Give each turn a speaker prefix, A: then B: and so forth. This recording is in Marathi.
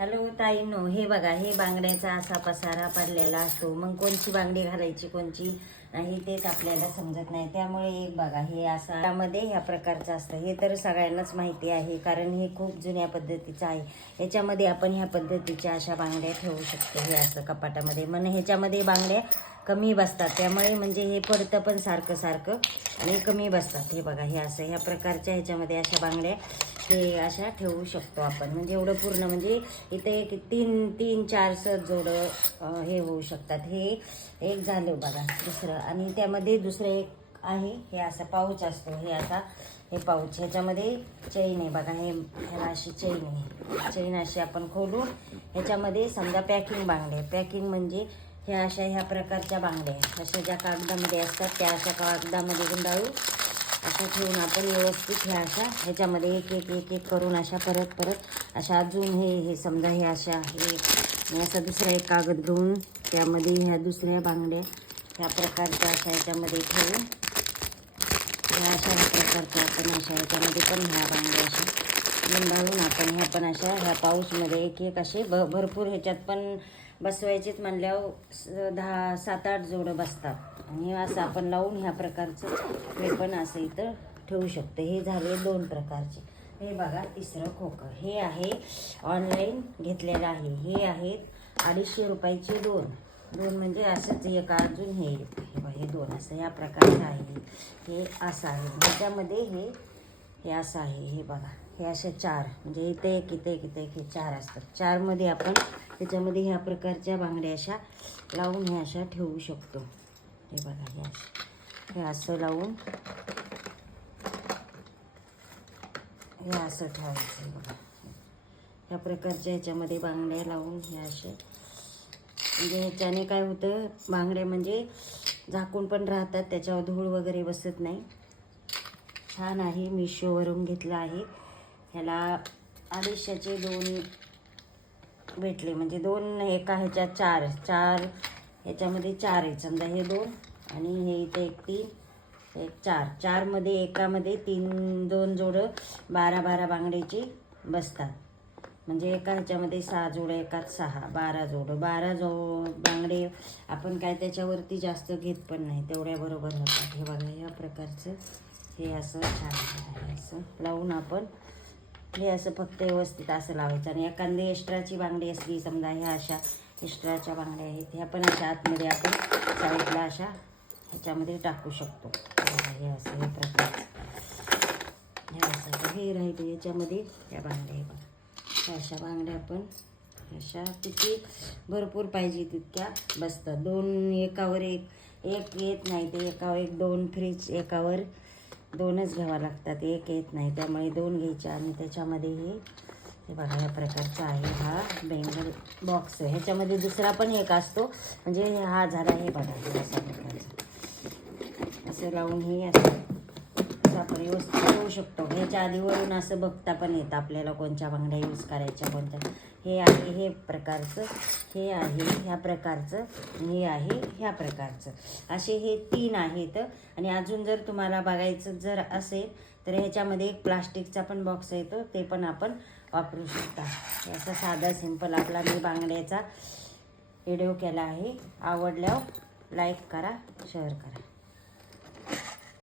A: हॅलो ताईनो हे बघा हे बांगड्याचा असा पसारा पडलेला असतो. मग कोणची बांगडी घालायची कोणची नाही तेच आपल्याला समजत नाही. त्यामुळे एक बघा हे असा त्यामध्ये ह्या प्रकारचं असतं. हे तर सगळ्यांनाच माहिती आहे कारण हे खूप जुन्या पद्धतीचं आहे. याच्यामध्ये आपण ह्या पद्धतीच्या अशा बांगड्या ठेवू शकतो हे असं कपाटामध्ये. मग ह्याच्यामध्ये बांगड्या कमी बसतात. त्यामुळे म्हणजे हे पडतं पण सारखं सारखं आणि कमी बसतात. हे बघा हे असं ह्या प्रकारच्या ह्याच्यामध्ये अशा बांगड्या हे अशा ठेवू शकतो आपण. म्हणजे एवढं पूर्ण म्हणजे इथे एक तीन तीन चार सर जोडं हे होऊ शकतात. हे एक झालं बघा दुसरं. आणि त्यामध्ये दुसरं एक आहे हे असं पाऊच असतो. हे असा हे पाऊच. ह्याच्यामध्ये चैन आहे बघा हे ह्याला अशी चैन आहे. चैन अशी आपण खोलून ह्याच्यामध्ये समजा पॅकिंग बांगड्या पॅकिंग म्हणजे ह्या अशा ह्या प्रकारच्या बांगड्या अशा ज्या कागदामध्ये असतात त्या अशा कागदामध्ये गुंडाळून असं ठेवून आपण व्यवस्थित ह्या अशा ह्याच्यामध्ये एक एक एक एक करून अशा परत परत अशा अजून हे हे समजा हे अशा हे असं असा दुसरा एक कागद घेऊन त्यामध्ये ह्या दुसऱ्या बांगड्या ह्या प्रकारच्या अशा ह्याच्यामध्ये ठेवून ह्या अशा ह्या प्रकारच्या आपण अशा ह्याच्यामध्ये पण ह्या बांगड्या अशा गुंडाळून आपण ह्या पण अशा ह्या पाऊसमध्ये एक एक असे भ भरपूर ह्याच्यात पण बसवायचेच म्हणल्यावर स- दहा सात आठ जोडं बसतात. आणि असं आपण लावून ह्या प्रकारचं हे पण असं इथं ठेवू शकतो. हे झाले दोन प्रकारचे. हे बघा तिसरं खोकं. हे आहे ऑनलाईन घेतलेलं आहे. हे आहेत अडीचशे रुपयाचे दोन. दोन म्हणजे असंच एक अजून हे हे हे दोन असं या प्रकारचं आहे. हे असं आहे. ह्याच्यामध्ये हे हे असं आहे. हे बघा हे असे चार. म्हणजे इथे एक इथे एक इथे एक हे चार असतात. चारमध्ये आपण त्याच्यामध्ये ह्या प्रकारच्या बांगड्या अशा लावून ह्या अशा ठेवू शकतो. हे बघा हे अशा हे असं लावून हे असं ठेवायचं बघा. ह्या प्रकारच्या ह्याच्यामध्ये बांगड्या लावून हे असे. म्हणजे ह्याच्याने काय होतं बांगड्या म्हणजे झाकून पण राहतात त्याच्यावर धूळ वगैरे बसत नाही. छान आहे मिशोवरून घेतलं आहे. ह्याला अडीचशेचे दोन भेटले. म्हणजे दोन एका ह्याच्यात चार चार ह्याच्यामध्ये चार आहे समजा हे दोन आणि हे इथे एक तीन एक चार. चारमध्ये एकामध्ये तीन दोन जोडं बारा बारा बांगड्याची बसतात. म्हणजे एका ह्याच्यामध्ये सहा जोडं एकात सहा बारा जोडं. बारा जो बांगडे आपण काय त्याच्यावरती जास्त घेत पण नाही तेवढ्या बरोबर होतात. हे बघा या प्रकारचं हे असं छान असं लावून आपण हे असं फक्त व्यवस्थित असं लावायचं. आणि एखादी एक्स्ट्राची बांगडी असली समजा ह्या अशा एक्स्ट्राच्या बांगड्या आहेत ह्या पण अशा आतमध्ये आपण साईडला अशा ह्याच्यामध्ये टाकू शकतो. हे हे असं हे प्रकारचं हे असं हे राहिलं याच्यामध्ये. त्या बांगड्या हे बघा. अशा बांगड्या आपण अशा किती भरपूर पाहिजे तितक्या बसतात. दोन एकावर एक एक येत नाही ते एकावर एक दोन फ्रीज एकावर दोनच घ्यावा लागतात. एक येत नाही त्यामुळे दोन घ्यायच्या आणि त्याच्यामध्ये हे हे बघा या प्रकारचा आहे हा बेंगल बॉक्स ह्याच्यामध्ये दुसरा पण एक असतो. म्हणजे हा झाला हे बघा हे प्रकारचा. असं लावून हे असं. आपण व्यवस्थित करू शकतो. ह्याच्या आधीवरून असं बघता पण येतं आपल्याला कोणत्या बांगड्या यूज करायच्या कोणत्या. हे आहे हे प्रकारचं हे आहे ह्या प्रकारचं हे आहे ह्या प्रकारचं. असे हे तीन आहेत. आणि अजून जर तुम्हाला बघायचं जर असेल तर ह्याच्यामध्ये एक प्लास्टिकचा पण बॉक्स येतो. ते पण आपण वापरू शकता. याचा साधा सिंपल आपला मी बांगड्याचा व्हिडिओ केला आहे. आवडल्यावर लाईक करा शेअर करा.